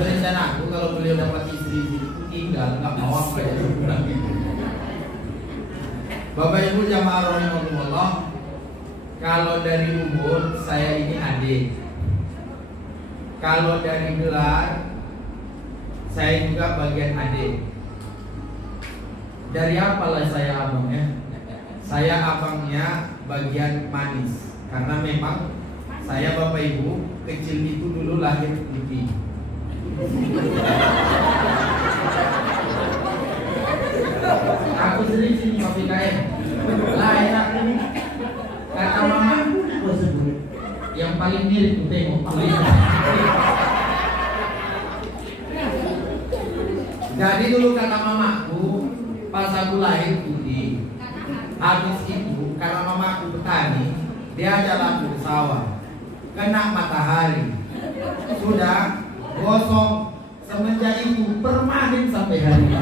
rencana aku kalau beliau dapat istri itu tinggal, nggak mau apa ya pulang gitu. Bapak Ibu jamaah rahimakumullah, kalau dari umur saya ini adik. Kalau dari gelar saya juga bagian adik. Dari apalah saya abangnya? Saya abangnya bagian manis. Karena memang saya Bapak Ibu kecil itu dulu lahir putih. Aku sering sini kopi kain. Lahir aku kata mama yang paling mirip tengok kulitnya. Jadi dulu kata mamaku pas aku lahir putih. Habis itu karena mamaku petani, dia jalan ke sawah, kena matahari, sudah gosong. Semenjak itu permanen sampai hari ini.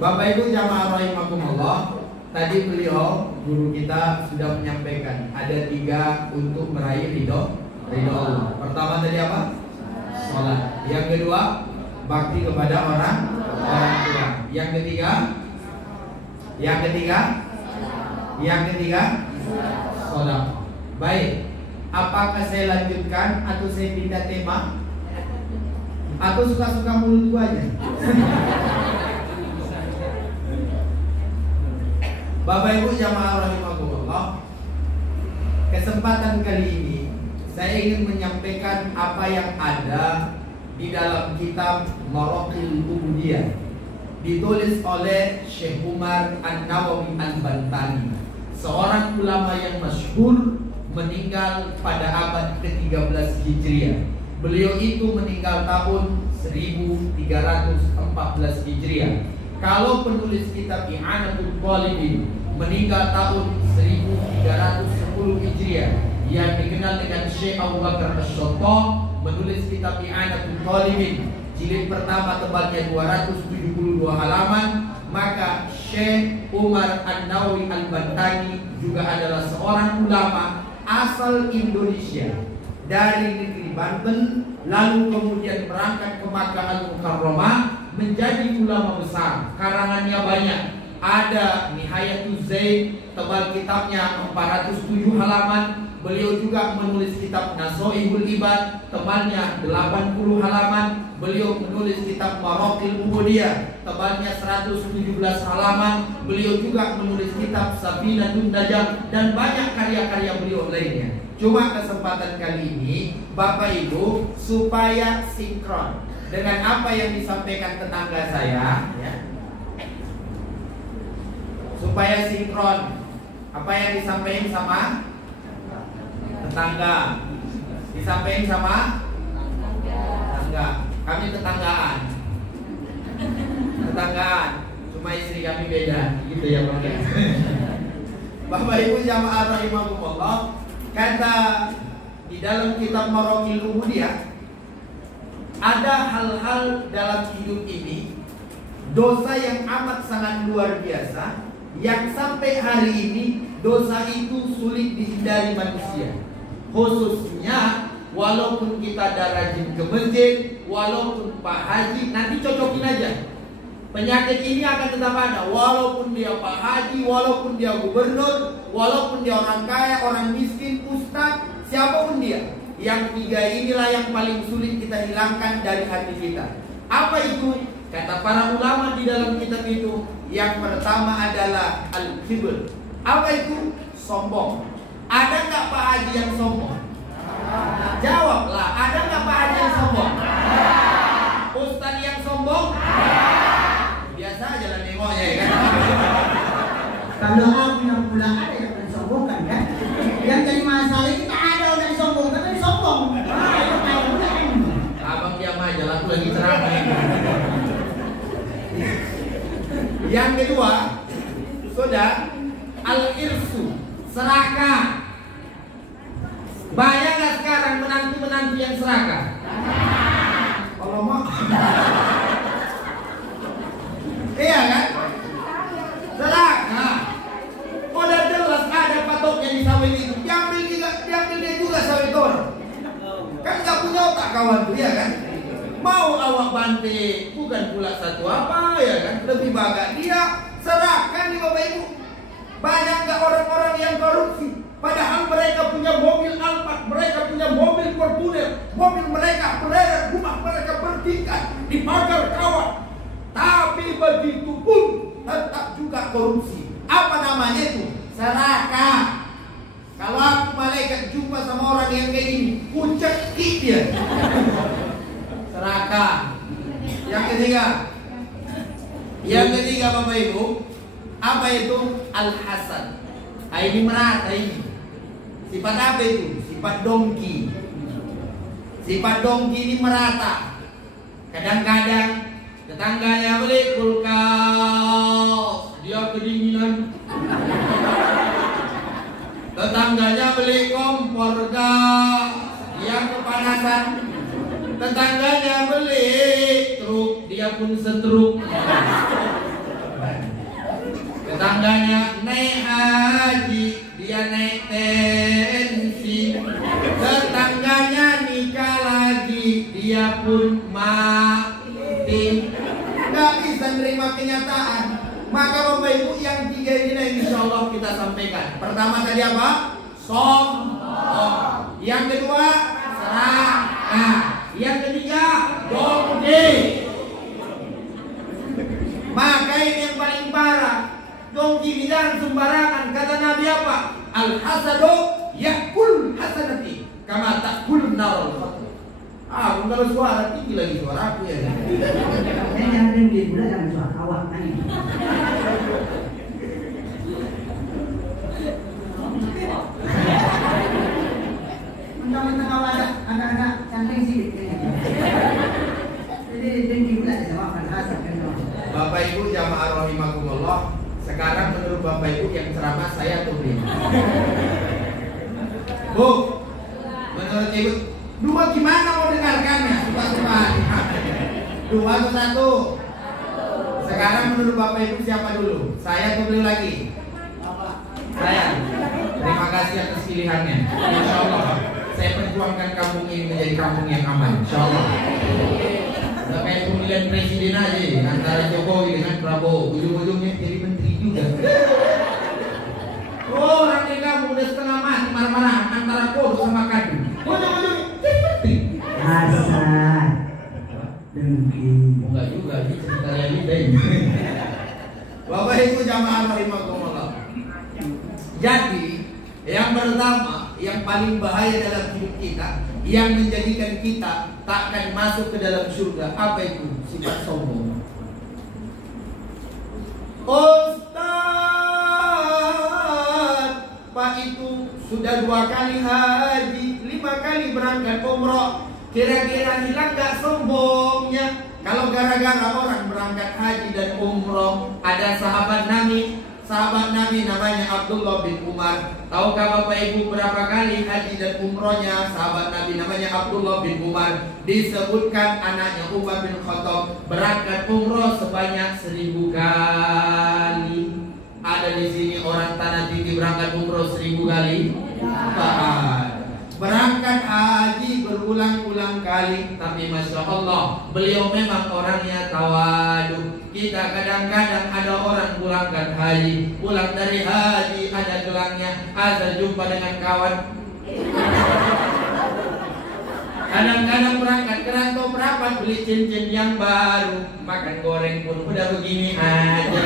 Bapak Ibu jamaah rahimakumullah, tadi beliau guru kita sudah menyampaikan ada 3 untuk meraih ridho Allah. Pertama tadi apa? Sholat. Yang kedua, bakti kepada orang tua. Yang ketiga, sholat. Baik. Apakah saya lanjutkan atau saya pindah tema? Atau suka-suka mulutku aja? Bapak Ibu jamaah rahimakumullah, kesempatan kali ini saya ingin menyampaikan apa yang ada di dalam kitab Maraqil Ubudiyah, ditulis oleh Syekh Umar An-Nawawi Al-Bantani, seorang ulama yang masyhur, meninggal pada abad ke-13 Hijriah. Beliau itu meninggal tahun 1314 Hijriah. Kalau penulis kitab I'anatul Talibin meninggal tahun 1310 Hijriah, yang dikenal dengan Syekh Abu Bakar Asy-Syattah, menulis kitab I'anatul Talibin, jilid pertama tebalnya 272 halaman. Maka Syekh Umar An-Nawawi Al-Bantani juga adalah seorang ulama asal Indonesia dari negeri Banten, lalu kemudian berangkat ke Makkah Al-Mukarramah, menjadi ulama besar. Karangannya banyak. Ada Nihayatul Zaid, tebal kitabnya 407 halaman. Beliau juga menulis kitab Nasoihul Ibad, tebalnya 80 halaman. Beliau menulis kitab Maraqil Ubudiyah, tebalnya 117 halaman. Beliau juga menulis kitab Safinatun Najah dan banyak karya-karya beliau lainnya. Cuma kesempatan kali ini Bapak Ibu supaya sinkron dengan apa yang disampaikan tetangga saya, ya. Supaya sinkron apa yang disampaikan sama tetangga, disampaikan sama tetangga. Kami tetanggaan, cuma istri kami beda, gitu ya Bang. Bapak Ibu jamaah rahimahumullah, kata di dalam kitab Maraqil Ubudiyah, ada hal-hal dalam hidup ini, dosa yang amat sangat luar biasa, yang sampai hari ini dosa itu sulit dihindari manusia. Khususnya walaupun kita dah rajin ke masjid, walaupun Pak Haji, nanti cocokin aja, penyakit ini akan tetap ada. Walaupun dia Pak Haji, walaupun dia gubernur, walaupun dia orang kaya, orang miskin, ustaz, siapapun dia, yang 3 inilah yang paling sulit kita hilangkan dari hati kita. Apa itu? Kata para ulama di dalam kitab itu, yang pertama adalah al-kibr. Apa itu? Sombong. Ada nggak Pak Haji yang sombong? Jawablah, ada nggak Pak Haji yang sombong? Ustaz yang sombong? Biasa aja lah nengoknya, ya kan? Kalau aku yang pulang ada yang mensombongkan, kan? Yang jadi masalah kita ada orang yang sombong, tapi sombong. Abang diam aja lah, aku lagi ceramah. Yang kedua, sudah al-irsu, serakah. Banyak gak sekarang menantu-menantu yang serakah? Kalau mau, iya kan? Serakah. Udah jelas ada patoknya di sawit itu. Diambil dia juga sawit orang. kawan tuh, ya kan? Mau awak banting, bukan pula satu apa, ya kan? Lebih bagus dia serahkan nih Bapak Ibu. Banyak nggak orang-orang yang korupsi? Padahal mereka punya mobil Alphard, mereka punya mobil Fortuner, mobil mereka beredar, rumah mereka bertingkat di pagar kawat. Tapi begitu pun tetap juga korupsi. Apa namanya itu? Serakah. Kalau aku malaikat jumpa sama orang yang kayak gini, ku cekik dia. Serakah. Yang ketiga Bapak Ibu, apa itu? Al-hasad. Ini merata ini. Sifat apa itu? Sifat dongki. Sifat dongki ini merata. Kadang-kadang tetangganya beli kulkas, dia kedinginan. Tetangganya beli kompor gas, dia kepanasan. Tetangganya beli truk, dia pun setruk. Tetangganya naik haji, dia naik tensi. Tetangganya nikah lagi, dia pun mati. Gak bisa nerima kenyataan. Maka Bapak Ibu yang tiga ini insya Allah kita sampaikan. Pertama tadi apa? Sombong. Yang kedua serakah. Yang ketiga dongki. Maka ini yang paling parah. Dongki bilang sembarangan. Kata Nabi apa? Al-hasadu yakul hasanati kama takul narul khatu. Kalau suara tinggi lagi suara aku ya. Saya jangan tinggi pula jangan suara awak nanya. Mentang-mentang awak agak cantik sih. Jadi tinggi pula disamakan hasad kan. Bapak Ibu jamaah rahimakumullah. Sekarang menurut Bapak Ibu yang ceramah saya tuh beli. Bu, menurut Ibu dua gimana mau dengarkannya? Suka-suka. Dua atau satu? Sekarang menurut Bapak Ibu siapa dulu? Saya atau beliau lagi? Saya. Terima kasih atas pilihannya. Insya Allah saya perjuangkan kampung ini menjadi kampung yang aman. Insya Allah. Udah kayak pemilihan presiden aja antara Jokowi dengan Prabowo, ujung-ujungnya jadi menteri juga. Oh, orang di kampung udah setengah mati marah-marah antara kodok sama kadu. Ujung-ujungnya jadi menteri. Hasad. Dengki. Enggak juga sih cerita realita ini. Bapak Ibu jamaah rahimakumullah. Jadi yang pertama, yang paling bahaya dalam hidup kita, yang menjadikan kita tak akan masuk ke dalam surga, apa itu? Sifat sombong. Ustaz, Pak itu sudah 2 kali haji, 5 kali berangkat umroh. Kira-kira hilang gak sombongnya? Kalau gara-gara orang berangkat haji dan umroh, ada sahabat Nabi namanya Abdullah bin Umar. Tahukah Bapak Ibu berapa kali haji dan umrohnya sahabat Nabi namanya Abdullah bin Umar? Disebutkan anaknya Umar bin Khattab berangkat umroh sebanyak 1000 kali. Ada di sini orang tanah tinggi berangkat umroh 1000 kali? Berangkat haji berulang-ulang kali. Tapi Masya Allah, beliau memang orangnya tawadu. Kita kadang-kadang ada orang pulangkan haji, pulang dari haji ada gelangnya, ada jumpa dengan kawan. Kadang-kadang berangkat ke rantau perapat, beli cincin yang baru, makan goreng pun udah begini aja.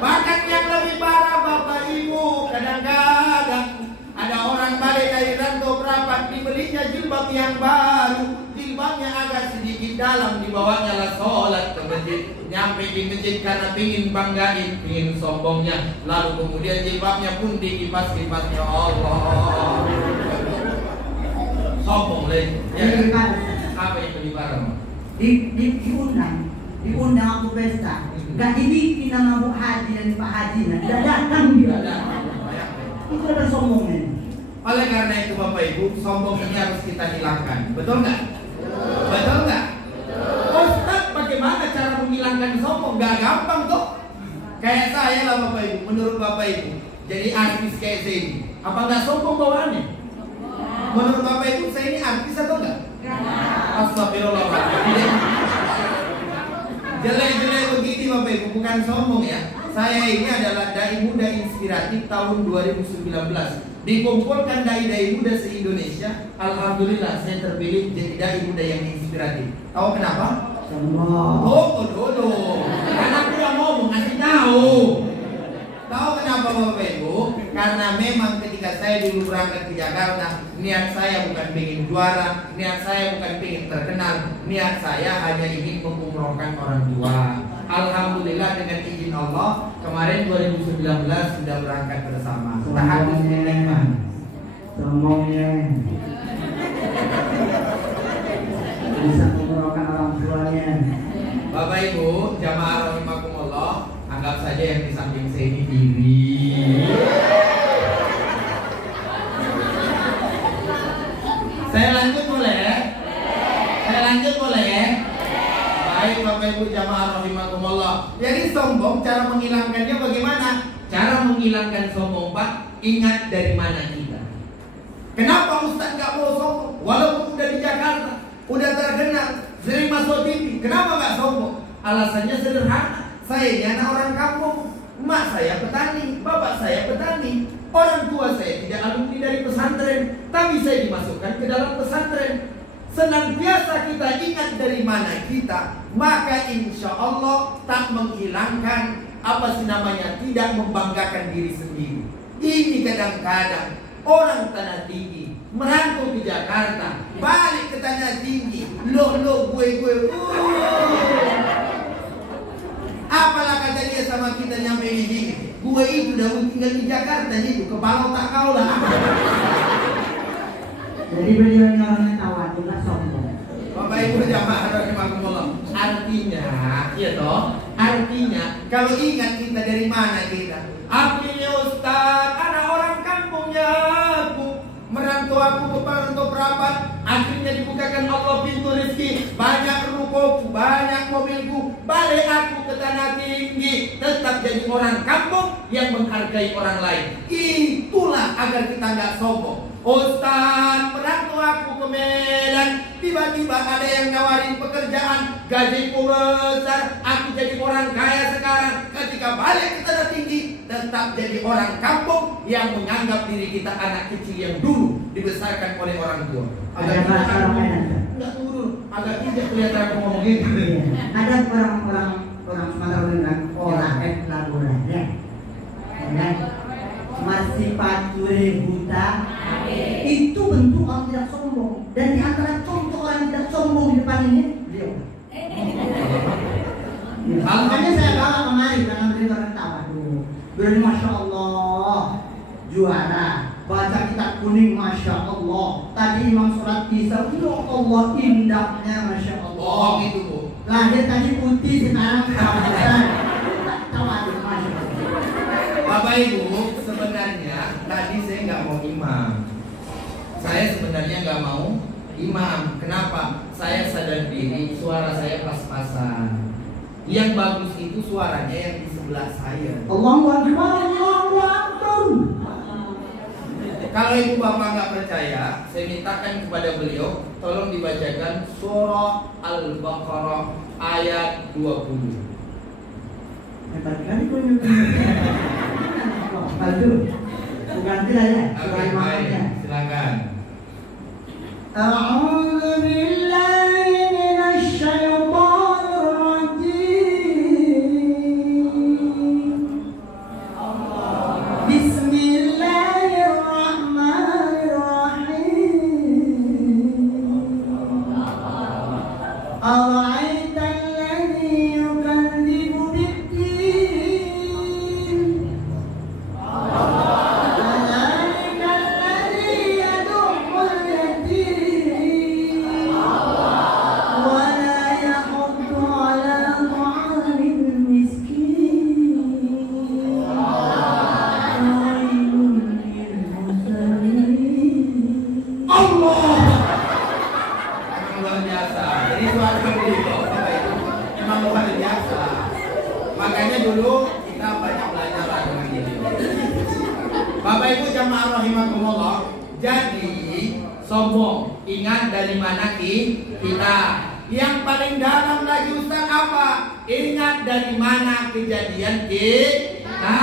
Bahkan yang lebih parah Bapak Ibu, kadang-kadang ada orang balik dari rantau perapat, dibelinya jilbab yang baru, jilbabnya agak sedikit dalam, dibawanya lah sholat ke masjid, nyampe di masjid karena pingin banggain, pingin sombongnya, lalu kemudian jilbabnya pun dikipas-kipas. Ya Allah, sombong lagi. Ya, apa yang lebih parah? Diundang aku pesta, gak dibikin nama Bu Haji dan Pak Haji, gak datang dia. Itu ada sombongnya. Oleh karena itu Bapak Ibu, sombong ini harus kita hilangkan. Betul nggak? Betul nggak? Ustaz, bagaimana cara menghilangkan sombong? Gak gampang kok. Kayak saya lah Bapak Ibu. Menurut Bapak Ibu, jadi artis kayak saya ini, apa nggak sombong bawaannya? Menurut Bapak Ibu, saya ini artis atau bukan sombong ya. Saya ini adalah dai muda inspiratif tahun 2019. Dikumpulkan dai-dai muda se-Indonesia. Alhamdulillah saya terpilih jadi dai muda yang inspiratif. Tahu kenapa? Sombong. Oh, dulu. Karena aku yang ngomong ngasih tahu. Tahu kenapa Bapak Ibu? Karena memang ketika saya dulu berangkat ke Jakarta, niat saya bukan ingin juara, niat saya bukan ingin terkenal, niat saya hanya ingin mengumrohkan orang tua. Alhamdulillah dengan izin Allah, kemarin 2019 sudah berangkat bersama. Sombongnya. Bisa mengumrohkan orang tuanya. Bapak Ibu, jamaah rahimakumullah, anggap saja yang di samping saya ini diri. Saya lanjut boleh? Saya lanjut boleh? Baik Bapak Ibu jamaah rahimakumullah. Jadi sombong cara menghilangkannya bagaimana? Cara menghilangkan sombong Pak, ingat dari mana kita. Kenapa Ustaz nggak mau sombong? Walaupun udah di Jakarta, udah terkenal, sering masuk TV, kenapa nggak sombong? Alasannya sederhana. Saya ini anak orang kampung, emak saya petani, bapak saya petani, orang tua saya tidak alumni dari pesantren, tapi saya dimasukkan ke dalam pesantren. Senantiasa kita ingat dari mana kita, maka insya Allah tak menghilangkan tidak membanggakan diri sendiri. Ini kadang-kadang orang Tanah Tinggi merantau ke Jakarta, balik ke Tanah Tinggi, gue. Apalah kata dia sama kita nyampe di sini. Gue itu udah tinggal di Jakarta itu, kepala tak kau lah. Jadi beliau ini orangnya tawadu, nggak sombong. Bapak Ibu jamaah rahimakumullah. Artinya, iya toh. Artinya, kalau ingat kita dari mana kita. Aku ini Ustaz, anak orang kampungnya aku. Merantau aku ke perantau perapat. Akhirnya dibukakan Allah pintu rezeki. Banyak rukoku, banyak mobilku. Balik aku ke Tanah Tinggi. Tetap jadi orang kampung yang menghargai orang lain. Itulah agar kita nggak sombong. Ustaz, merantau aku ke Medan. Tiba-tiba ada yang nawarin pekerjaan, gajiku besar, aku jadi orang kaya sekarang. Ketika balik ke Tanah Tinggi, tetap jadi orang kampung yang menganggap diri kita anak kecil yang dulu dibesarkan oleh orang tua. Agak tidak turun, agak tidak kelihatan aku ngomong gitu. Ada orang Sumatera bilang orang laburan ya. Masih paturi buta. Itu bentuk orang tidak sombong. Dan di antara contoh orang tidak sombong di depan ini beliau. Makanya saya bawa kemari karena beliau orang tawadhu. Beliau masya Allah juara. Baca kitab kuning masya Allah. Tadi imam sholat isya, ya Allah indahnya masya Allah. Oh gitu Bu. Lahir tadi putih sekarang kehabisan. Tawadhu masya Allah. Bapak Ibu, sebenarnya tadi saya nggak mau imam. Saya sebenarnya nggak mau imam. Kenapa? Saya sadar diri suara saya pas-pasan. Yang bagus itu suaranya yang di sebelah saya. Allahu Akbar, Allahu Akbar. Kalau ibu bapak nggak percaya, saya mintakan kepada beliau, tolong dibacakan surah Al-Baqarah ayat 20. Hebat kali kau nyuruh. Aduh, ganti lah ya. Oke, baik, silakan. A'udzu billahi minasy syaithanir rajim. Bismillahirrahmanirrahim. Ara'aita alladhi yukadzibu bid-din. Fadzalika alladhi yad'ul yatim wa la yahuddu 'ala ta'amil miskin. Wailun lil musallin. Allah. Emang luar biasa. Jadi suara beliau Bapak Ibu emang luar biasa. Makanya dulu kita banyak belajar dengan ini. Bapak Ibu jamaah rahimakumullah. Jadi sombong, ingat dari mana kita. Yang paling dalam lagi Ustaz apa? Ingat dari mana kejadian kita.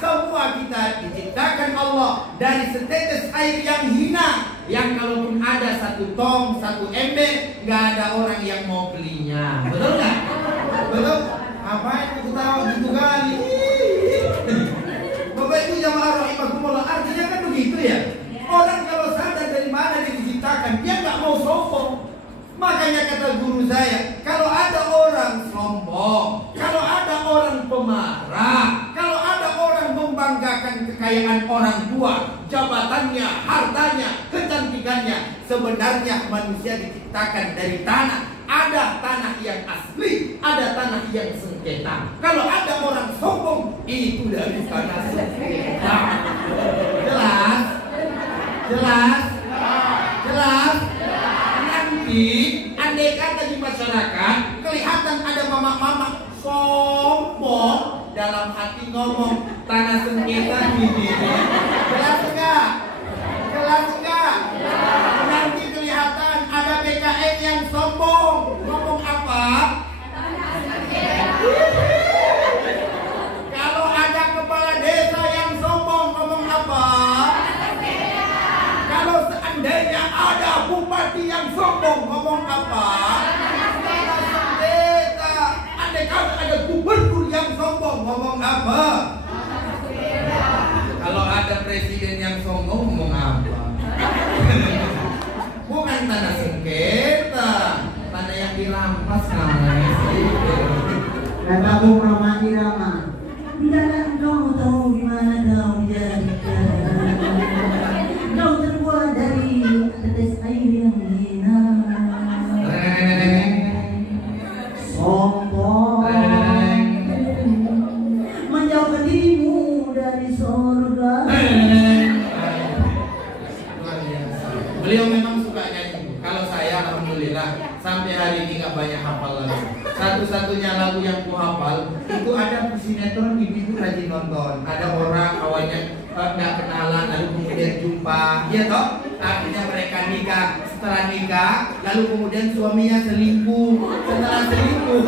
Semua kita diciptakan Allah dari setetes air yang hina, yang kalaupun ada 1 tong, 1 ember, nggak ada orang yang mau belinya. Betul nggak? Betul? Ngapain aku tahu gitu kali? Bapak Ibu jamaah rahimakumullah, artinya kan begitu ya. Orang kalau sadar dari mana dia diciptakan, dia nggak mau sombong. Makanya kata guru saya, kalau ada orang sombong, kalau ada orang pemarah, kalau ada orang membanggakan kekayaan orang tua, jabatannya, hartanya, kecantikannya, sebenarnya manusia diciptakan dari tanah. Ada tanah yang asli, ada tanah yang sengketa. Kalau ada orang sombong, itu dari tanah sengketa. Jelas? Jelas? Jelas? Nanti andai kata di masyarakat kelihatan ada mama-mama sombong, dalam hati ngomong tanah sengketa ini. Jelas enggak? Jelas enggak? Nanti kelihatan ada BKN yang sombong, ngomong apa? Kalau ada kepala desa yang sombong, ngomong apa? Kalau seandainya ada bupati yang sombong, ngomong apa? Andai kata ada gubernur yang sombong, ngomong apa? Kalau ada presiden yang sombong, ngomong apa? Bukan tanah sengketa, tanah yang dirampas namanya. Kata Bung Roma Irama, tidaklah kau tahu gimana kau dijadikan. Kau terbuat dari tetes air yang hina. Sombong menjauhkan dirimu dari surga. Beliau memang suka nyanyi. Kalau saya alhamdulillah sampai hari ini gak banyak hafal lagu. Satu-satunya lagu yang ku hafal itu ada sinetron ibu itu rajin nonton. Ada orang awalnya nggak kenalan, lalu kemudian jumpa, ya toh. Akhirnya mereka nikah. Setelah nikah, lalu kemudian suaminya selingkuh. Setelah selingkuh,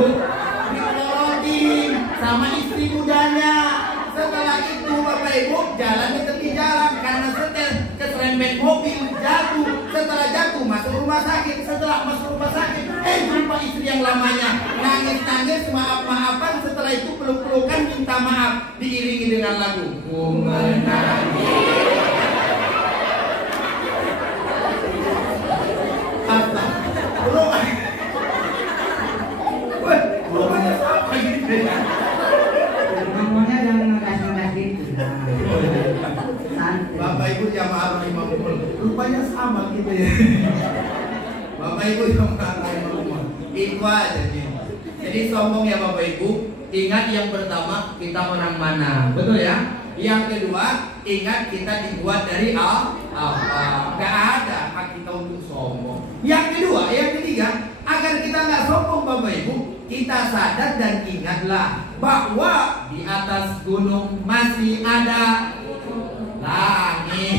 dikelolotin sama istri mudanya. Setelah itu Bapak Ibu jalan di tepi jalan karena setel keserempet mobil, jatuh. Setelah jatuh masuk rumah sakit. Setelah masuk rumah sakit, jumpa istri yang lamanya, nangis-nangis, maaf-maafan. Setelah itu peluk-pelukan, minta maaf, diiringi dengan lagu Ku Menangis. Ngomongnya jangan ngegas-ngegas gitu. Bapak Ibu jamaah rahimakumullah, rupanya sama gitu ya. Bapak Ibu jamaah rahimakumullah, itu aja nih. Jadi sombong ya Bapak Ibu. Ingat yang pertama, kita orang mana, betul ya? Yang kedua, ingat kita dibuat dari apa? Gak ada hak kita untuk sombong. Yang kedua, yang ketiga, agar kita nggak sombong Bapak Ibu, kita sadar dan ingatlah bahwa di atas gunung masih ada langit.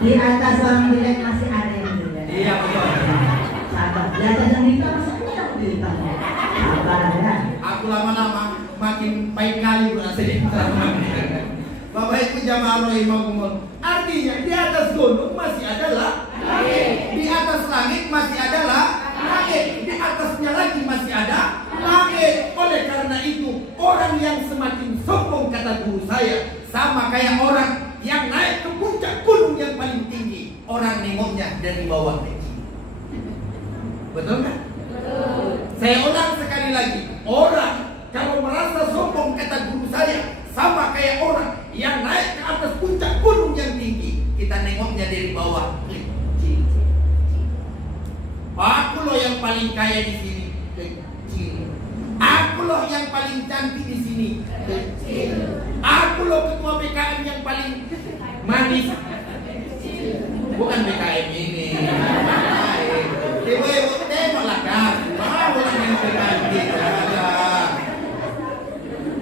Di atas orang jelek masih ada yang jelek. Iya betul. Sabar. Di atas yang hitam masih ada yang hitam. Sabar ya. Aku lama-lama makin baik kali berasanya. Bapak Ibu jamaah rahimakumullah. Artinya di atas gunung masih ada langit. Di atas langit masih ada langit. Di atasnya lagi masih ada langit. Oleh karena itu, orang yang semakin sombong kata guru saya sama kayak orang yang naik ke puncak gunung yang paling tinggi. Orang nengoknya dari bawah kecil. Betul kan? Saya ulang sekali lagi. Orang kalau merasa sombong kata guru saya sama kayak orang yang naik ke atas puncak gunung yang tinggi. Kita nengoknya dari bawah kecil. Aku loh yang paling kaya di sini, kecil. Aku loh yang paling cantik di sini, kecil. Aku loh ketua BKM yang paling manis. Bukan BKM ini. Ibu-ibu tengoklah kan, mau orang yang BKM kita.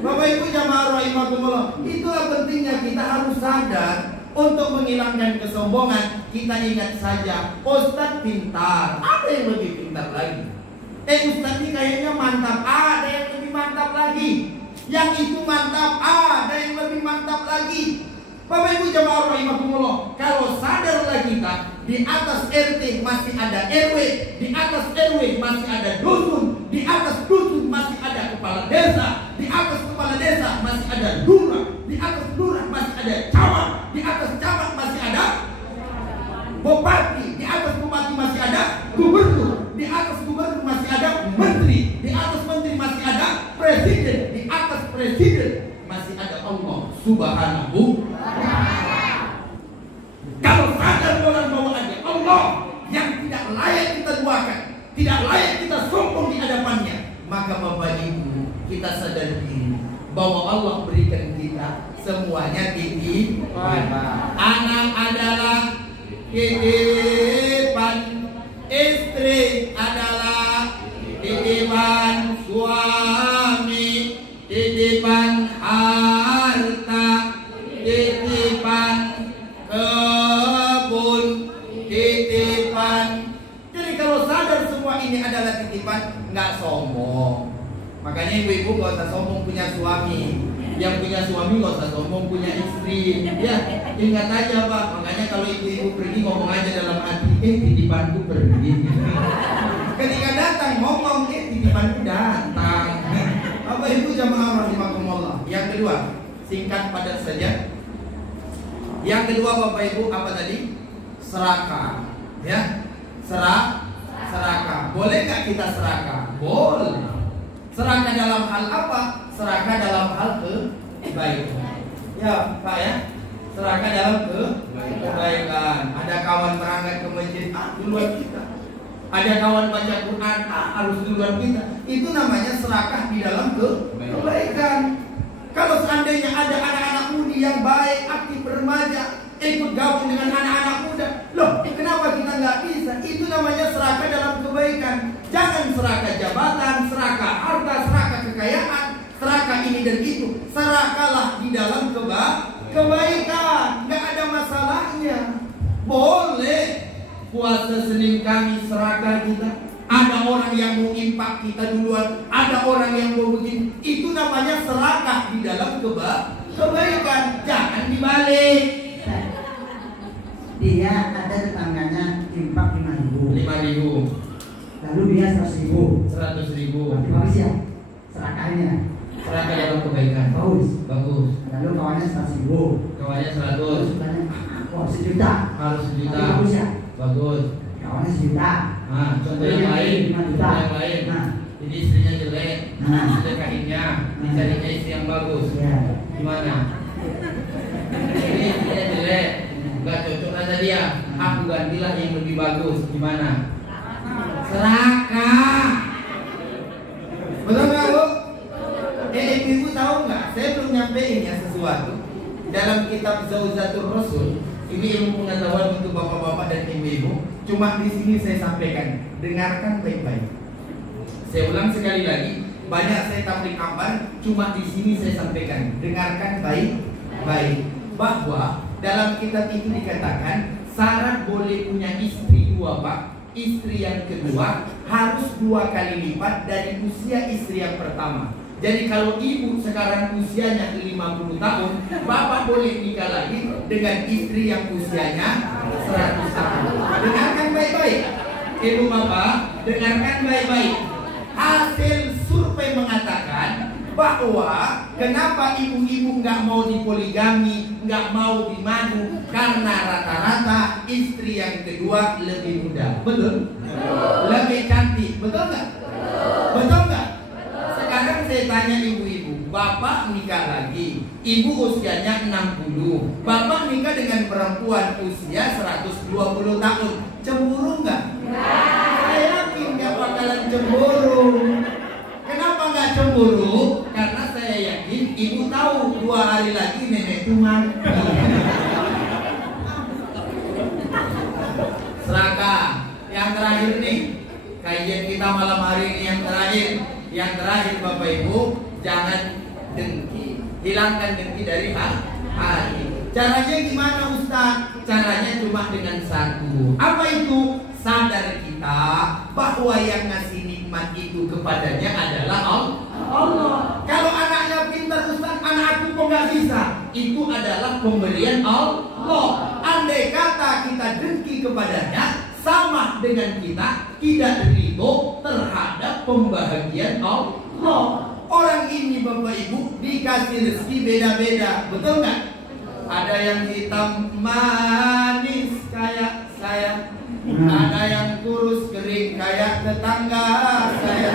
Bapak Ibu jamaah rahimakumullah, itulah pentingnya kita harus sadar Untuk menghilangkan kesombongan, kita ingat saja, Ustadz pintar, ada yang lebih pintar lagi. Ustadz ini kayaknya mantap, ada yang lebih mantap lagi. Yang itu mantap, ada yang lebih mantap lagi. Bapak Ibu jamaah rahimakumullah, kalau sadarlah kita, di atas RT masih ada RW, di atas RW masih ada dusun, di atas dusun masih ada kepala desa, di atas kepala desa masih ada lurah, di atas lurah masih ada camat, di atas camat masih ada bupati, di atas bupati masih ada gubernur, di atas gubernur masih ada menteri, di atas menteri masih ada presiden, di atas presiden masih ada Allah Subhanahu. Kalau sadar orang bahwa ada Allah yang tidak layak kita duakan, tidak layak kita sombong di hadapannya, maka Bapak Ibu kita sadar diri bahwa Allah berikan kita semuanya titipan. Anak adalah titipan, istri adalah titipan, suami titipan, harta titipan, kebun titipan. Jadi kalau sadar semua ini adalah titipan, nggak sombong. Makanya ibu-ibu nggak usah sombong punya suami, yang punya suami nggak usah sombong punya istri. Ya ingat aja Pak. Makanya kalau ibu-ibu pergi ngomong aja dalam hati, titipanku pergi. Ketika datang ngomong, titipanku datang. Bapak Ibu jamaah rahimakumullah. Yang kedua, singkat padat saja. Yang kedua Bapak Ibu apa tadi? Serakah. Ya, serakah. Boleh nggak kita serakah? Boleh. Serakah dalam hal apa? Serakah dalam hal kebaikan. Ya Pak ya. Serakah dalam kebaikan. Ada kawan berangkat ke masjid, duluan kita. Ada kawan baca Quran, harus duluan kita. Itu namanya serakah di dalam kebaikan. Kalau seandainya ada anak-anak mudi yang baik, aktif remaja, ikut gabung dengan anak-anak muda, loh kenapa kita nggak bisa? Itu namanya serakah dalam kebaikan. Jangan serakah jabatan, serakah harta, serakah kekayaan, serakah ini dan itu. Serakahlah di dalam kebaikan, nggak ada masalahnya. Boleh puasa Senin Kamis serakah kita. Ada orang yang mau impak kita duluan, ada orang yang mau begini. Itu namanya serakah di dalam kebaikan. Jangan dibalik. Dia ada tetangganya impak 5.000. Lalu dia 100.000. 100.000. Bagus ya serakahnya. Serakah dalam kebaikan. Bagus. Lalu kawannya 100.000. Kawannya 100. Wah 1 juta. Harus 1 juta. Bagus ya. Bagus. Kawannya 1 juta. Contoh yang lain. Contoh yang lain. Jadi istrinya jelek. Sedekahinnya. Dicarinya istri yang bagus. Gimana? Ini istrinya jelek. Gak cocok aja dia. Aku gantilah yang lebih bagus. Gimana? Serakah. Betul nggak Bu? Ibu tahu nggak? Saya belum nyampein ya sesuatu dalam kitab Zaujatul Rasul. Ini ilmu pengetahuan untuk bapak-bapak dan ibu-ibu. Cuma di sini saya sampaikan, dengarkan baik-baik. Saya ulang sekali lagi, banyak saya tablik kabar. Cuma di sini saya sampaikan, dengarkan baik-baik. Bahwa dalam kitab itu dikatakan syarat boleh punya istri 2 Pak. Istri yang kedua harus 2 kali lipat dari usia istri yang pertama. Jadi kalau ibu sekarang usianya 50 tahun, bapak boleh nikah lagi dengan istri yang usianya 100 tahun. Dengarkan baik-baik. Ibu bapak, dengarkan baik-baik. Hasil survei mengatakan bahwa kenapa ibu-ibu nggak mau dipoligami, nggak mau dimadu, karena rata-rata istri yang kedua lebih muda, betul? Lebih cantik, betul nggak? Betul nggak? Sekarang saya tanya ibu-ibu, bapak nikah lagi, ibu usianya 60, bapak nikah dengan perempuan usia 120 tahun, cemburu nggak? Saya yakin nggak bakalan cemburu. Kenapa nggak cemburu? Karena saya yakin ibu tahu 2 hari lagi nenek itu mati. Serakah. Yang terakhir nih, kajian kita malam hari ini yang terakhir. Yang terakhir Bapak Ibu, jangan dengki. Hilangkan dengki dari hati. Caranya gimana Ustaz? cuma dengan satu. Apa itu? Sadar kita bahwa yang ngasih nikmat itu kepadanya adalah Allah. Kalau anaknya pintar, Ustaz, anak aku kok nggak bisa? Itu adalah pemberian Allah. Andai kata kita dengki kepadanya, sama dengan kita tidak ridho terhadap pembahagian Allah. Orang ini Bapak Ibu dikasih rezeki beda-beda, betul nggak? Ada yang hitam manis kayak saya, ada yang kurus kering kayak tetangga saya.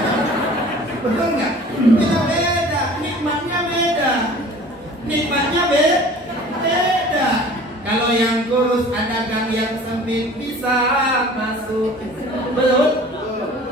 Betul nggak? Beda-beda, nikmatnya beda. Nikmatnya beda. Kalau yang kurus ada gang yang sempit bisa masuk. Betul?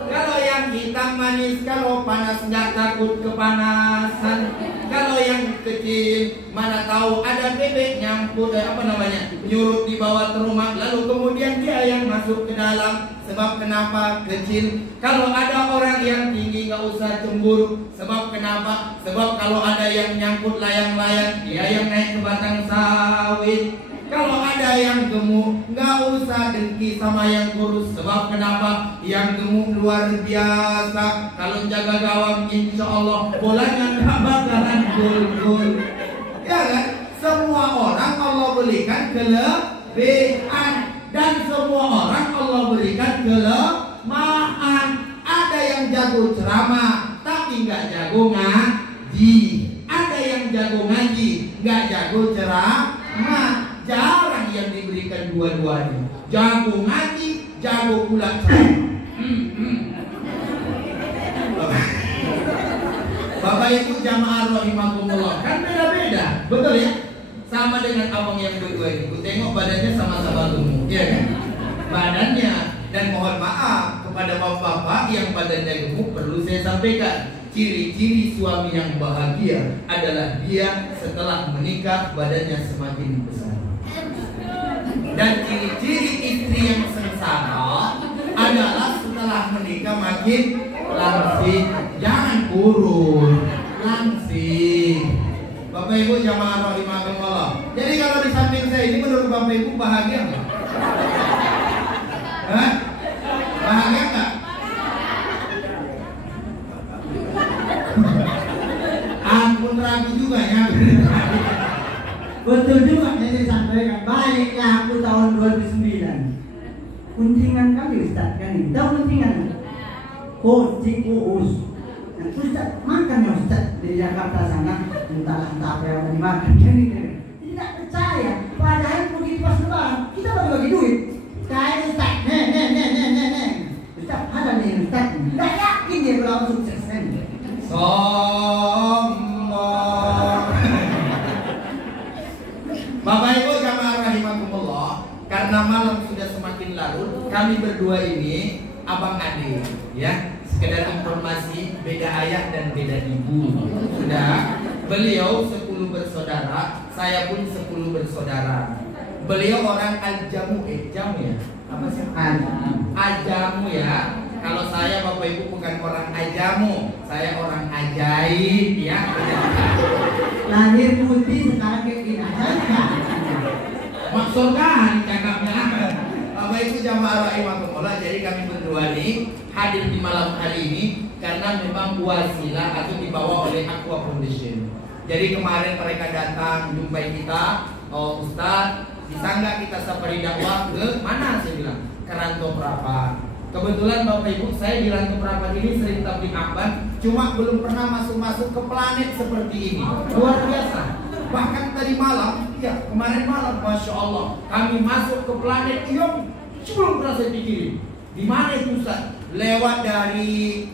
Kalau yang hitam manis, kalau panas nggak takut kepanasan. Kalau yang kecil, mana tahu ada bebek nyampur nyurut di bawah rumah, lalu kemudian dia yang masuk ke dalam. Sebab kenapa? Kecil. Kalau ada orang yang tinggi nggak usah cemburu. Sebab kenapa? Sebab kalau ada yang nyangkut layang-layang, dia yang naik ke batang sawit. Kalau ada yang gemuk, nggak usah dengki sama yang kurus. Sebab kenapa? Yang gemuk luar biasa. Kalau jaga gawang, insya Allah bolanya nggak bakalan gol-gol. Ya kan? Semua orang Allah berikan kelebihan, dan semua orang Allah berikan kelemahan. Ada yang jago ceramah, tapi nggak jago ngaji. Ada yang jago ngaji, nggak jago ceramah. Jarang yang diberikan dua-duanya. Jago ngaji, jago pula Bapak Ibu jamaah rahimakumullah, kan beda-beda, betul ya? Sama dengan abang yang berdua ini. Tengok badannya sama-sama gemuk, ya kan? Badannya, dan mohon maaf kepada bapak-bapak yang badannya gemuk, perlu saya sampaikan. Ciri-ciri suami yang bahagia adalah dia setelah menikah badannya semakin besar. Dan ciri-ciri istri yang sengsara adalah setelah menikah makin langsing. Jangan kurus, langsing. Bapak Ibu jamaah rahimakumullah. Jadi kalau di samping saya ini menurut Bapak Ibu bahagia nggak? Hah? Bahagia nggak? Ampun ragu juga ya. Betul juga yang disampaikan. Baliklah aku tahun 2009. Kuncingan kami Ustaz kan ini. Tahu kuncingan? Kucing kuus. Nah, Ustaz makan ya Ustaz di Jakarta sana. Entah apa yang dimakan. Tidak percaya. Padahal begitu pas lebaran kita bagi duit. Kayak Ustaz. Ustaz ada nih Ustaz. Tidak yakin dia kalau sukses kan? Sombong. Bapak Ibu jamaah rahimakumullah, karena malam sudah semakin larut, kami berdua ini abang adik, ya. Sekedar informasi, beda ayah dan beda ibu. Sudah, beliau 10 bersaudara, saya pun 10 bersaudara. Beliau orang Al-Jamu, Jamu ya? Apa sih? Ajamu ya. Kalau saya Bapak Ibu bukan orang Ajamu, saya orang ajaib ya. Lahir putih sekarang kayak gini aja. Maksudnya cakapnya. Bapak Ibu jamaah rahimakumullah, jadi kami berdua nih hadir di malam hari ini karena memang wasilah atau dibawa oleh Aqua Foundation. Jadi kemarin mereka datang jumpai kita, oh Ustaz, bisa nggak kita safari dakwah ke mana? Saya bilang ke Rantau Prapat. Kebetulan Bapak Ibu saya di Rantau Prapat ini sering tabligh akbar, cuma belum pernah masuk ke planet seperti ini. Luar biasa. Bahkan tadi malam, ya kemarin malam, Masya Allah, kami masuk ke planet yang sebelum pernah saya pikirin. Di mana itu Ustaz? Lewat dari